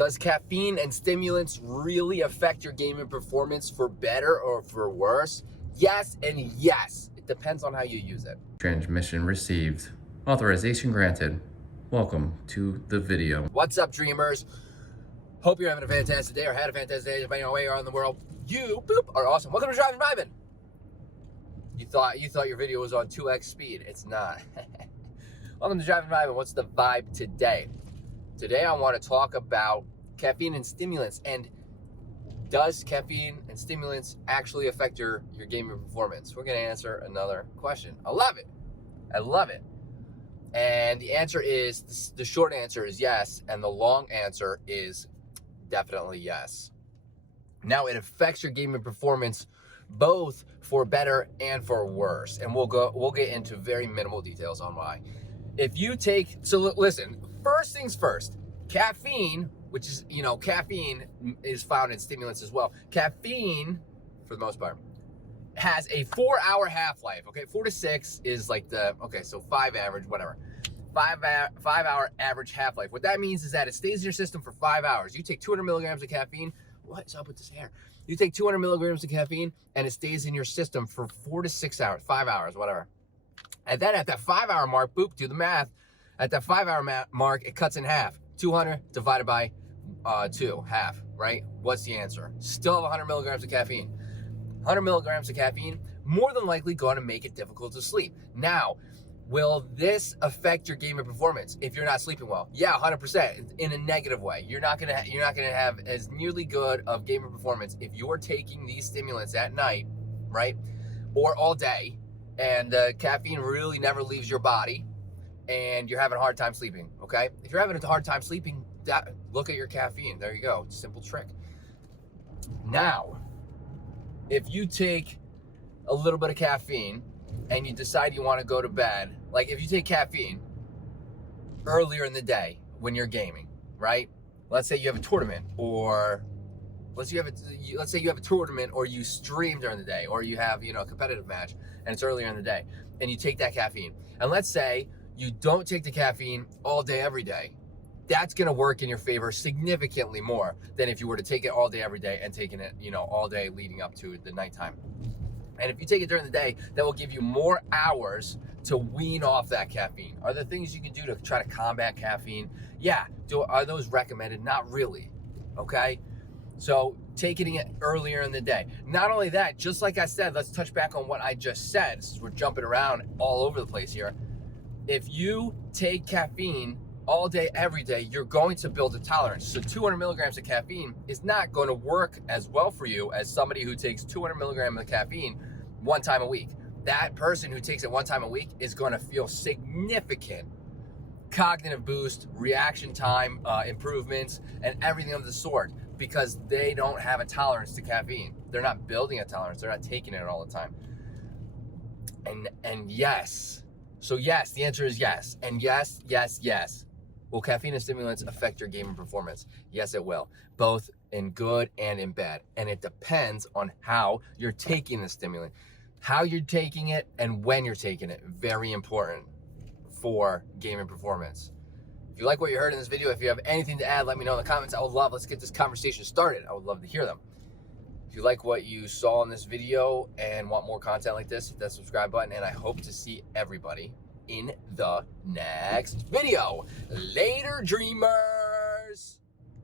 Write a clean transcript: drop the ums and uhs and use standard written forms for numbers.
Does caffeine and stimulants really affect your gaming performance for better or for worse? Yes and yes. It depends on how you use it. Transmission received. Authorization granted. Welcome to the video. What's up, dreamers? Hope you're having a fantastic day or had a fantastic day, depending on where you are in the world. You, boop, are awesome. Welcome to Driving Vibin'. You thought your video was on 2x speed. It's not. Welcome to Driving Vibin'. What's the vibe today? Today I want to talk about caffeine and stimulants, and does caffeine and stimulants actually affect your gaming performance? We're going to answer another question. I love it. And the answer is, the short answer is yes, and the long answer is definitely yes. Now, it affects your gaming performance both for better and for worse, and we'll get into very minimal details on why. If you take, so listen, first things first, caffeine, which is, caffeine is found in stimulants as well. Caffeine, for the most part, has a 4-hour half-life, okay? 4 to 6 is like so 5 average, whatever. 5-hour average half-life. What that means is that it stays in your system for 5 hours. You take 200 milligrams of caffeine. What's up with this hair? You take 200 milligrams of caffeine, and it stays in your system for 4 to 6 hours, 5 hours, whatever. And then at that 5-hour mark, boop, do the math. At that 5-hour mark, it cuts in half. 200 divided by 2, half, right? What's the answer? Still have 100 milligrams of caffeine. 100 milligrams of caffeine, more than likely going to make it difficult to sleep. Now, will this affect your gaming performance if you're not sleeping well? Yeah, 100%, in a negative way. You're not gonna have as nearly good of gaming performance if you're taking these stimulants at night, right, or all day, and the caffeine really never leaves your body, and you're having a hard time sleeping. Okay, if you're having a hard time sleeping, look at your caffeine. There you go. Simple trick. Now, if you take a little bit of caffeine and you decide you want to go to bed, like if you take caffeine earlier in the day when you're gaming, right? Let's say you have a tournament, or let's say you have a tournament, or you stream during the day, or you have, a competitive match and it's earlier in the day, and you take that caffeine. And let's say you don't take the caffeine all day every day. That's going to work in your favor significantly more than if you were to take it all day every day and taking it, all day leading up to the nighttime. And if you take it during the day, that will give you more hours to wean off that caffeine. Are there things you can do to try to combat caffeine? Yeah. Are those recommended? Not really. Okay? So taking it earlier in the day. Not only that, just like I said, let's touch back on what I just said. Since we're jumping around all over the place here. If you take caffeine all day, every day, you're going to build a tolerance. So 200 milligrams of caffeine is not going to work as well for you as somebody who takes 200 milligrams of caffeine one time a week. That person who takes it one time a week is going to feel significant cognitive boost, reaction time improvements, and everything of the sort, because they don't have a tolerance to caffeine. They're not building a tolerance. They're not taking it all the time. And yes. So yes, the answer is yes. And yes. Will caffeine and stimulants affect your gaming performance? Yes, it will. Both in good and in bad. And it depends on how you're taking the stimulant. How you're taking it and when you're taking it. Very important for gaming performance. If you like what you heard in this video, if you have anything to add, let me know in the comments. Let's get this conversation started. I would love to hear them. If you like what you saw in this video and want more content like this, hit that subscribe button, and I hope to see everybody in the next video. Later, dreamers.